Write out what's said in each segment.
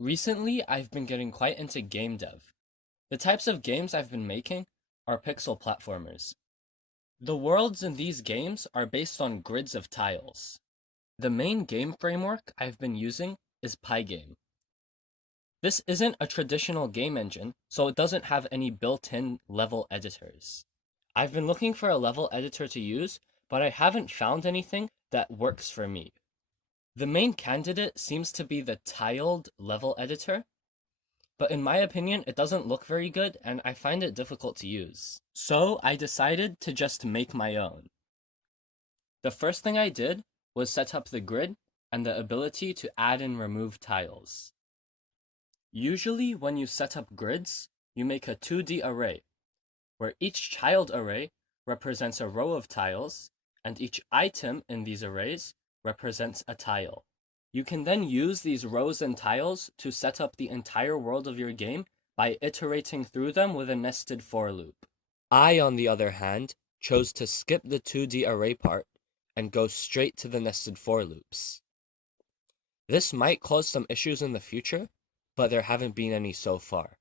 Recently, I've been getting quite into game dev. The types of games I've been making are pixel platformers. The worlds in these games are based on grids of tiles. The main game framework I've been using is Pygame. This isn't a traditional game engine, so it doesn't have any built-in level editors. I've been looking for a level editor to use, but I haven't found anything that works for me. The main candidate seems to be the tiled level editor, but in my opinion, it doesn't look very good and I find it difficult to use. So I decided to just make my own. The first thing I did was set up the grid and the ability to add and remove tiles. Usually when you set up grids, you make a 2D array, where each child array represents a row of tiles, and each item in these arrays represents a tile. You can then use these rows and tiles to set up the entire world of your game by iterating through them with a nested for loop. I, on the other hand, chose to skip the 2D array part and go straight to the nested for loops. This might cause some issues in the future, but there haven't been any so far.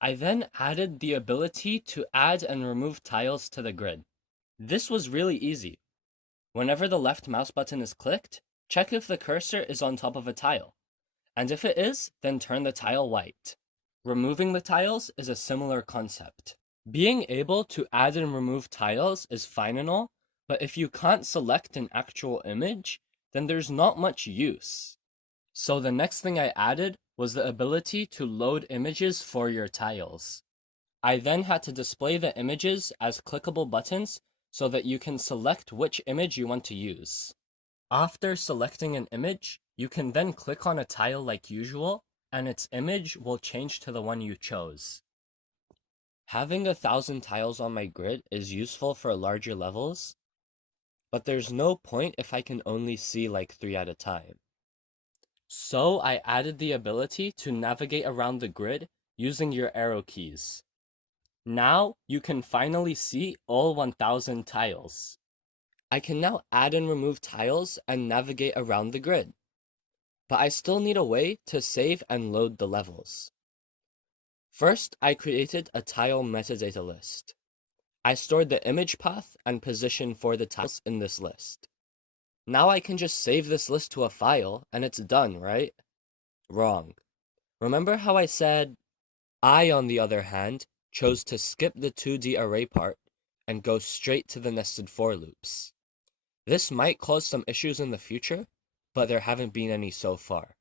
I then added the ability to add and remove tiles to the grid. This was really easy. Whenever the left mouse button is clicked, check if the cursor is on top of a tile, and if it is, then turn the tile white. Removing the tiles is a similar concept. Being able to add and remove tiles is fine and all, but if you can't select an actual image, then there's not much use. So the next thing I added was the ability to load images for your tiles. I then had to display the images as clickable buttons so that you can select which image you want to use. After selecting an image, you can then click on a tile like usual, and its image will change to the one you chose. Having 1,000 tiles on my grid is useful for larger levels, but there's no point if I can only see like 3 at a time. So I added the ability to navigate around the grid using your arrow keys. Now you can finally see all 1,000 tiles. I can now add and remove tiles and navigate around the grid, but I still need a way to save and load the levels. First, I created a tile metadata list. I stored the image path and position for the tiles in this list. Now I can just save this list to a file and it's done, right? Wrong. Remember how I said, I, on the other hand, chose to skip the 2D array part and go straight to the nested for loops. This might cause some issues in the future, but there haven't been any so far.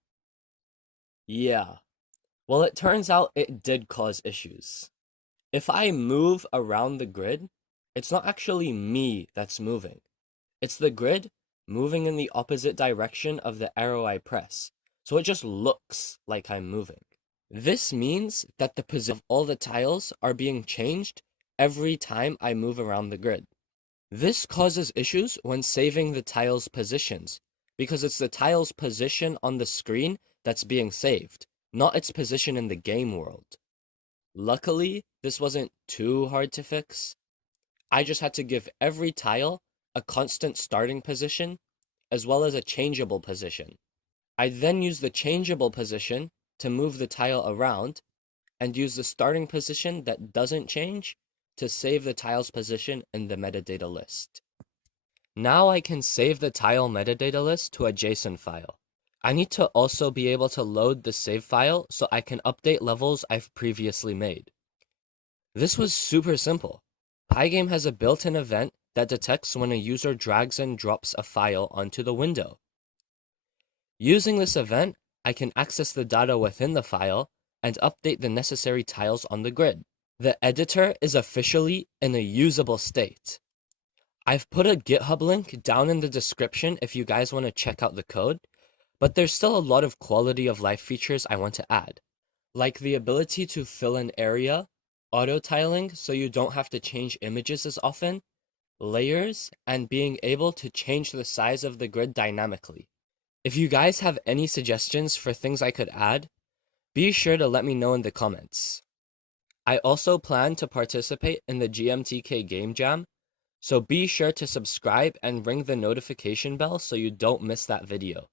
Yeah, well, it turns out it did cause issues. If I move around the grid, it's not actually me that's moving. It's the grid moving in the opposite direction of the arrow I press, so it just looks like I'm moving. This means that the position of all the tiles are being changed every time I move around the grid. This causes issues when saving the tile's positions, because it's the tile's position on the screen that's being saved, not its position in the game world. Luckily, this wasn't too hard to fix. I just had to give every tile a constant starting position, as well as a changeable position. I then use the changeable position to move the tile around, and use the starting position that doesn't change to save the tile's position in the metadata list. Now I can save the tile metadata list to a JSON file. I need to also be able to load the save file so I can update levels I've previously made. This was super simple. Pygame has a built-in event that detects when a user drags and drops a file onto the window. Using this event, I can access the data within the file and update the necessary tiles on the grid. The editor is officially in a usable state. I've put a GitHub link down in the description if you guys want to check out the code, but there's still a lot of quality of life features I want to add, like the ability to fill an area, auto-tiling so you don't have to change images as often, layers, and being able to change the size of the grid dynamically. If you guys have any suggestions for things I could add, be sure to let me know in the comments. I also plan to participate in the GMTK Game Jam, so be sure to subscribe and ring the notification bell so you don't miss that video.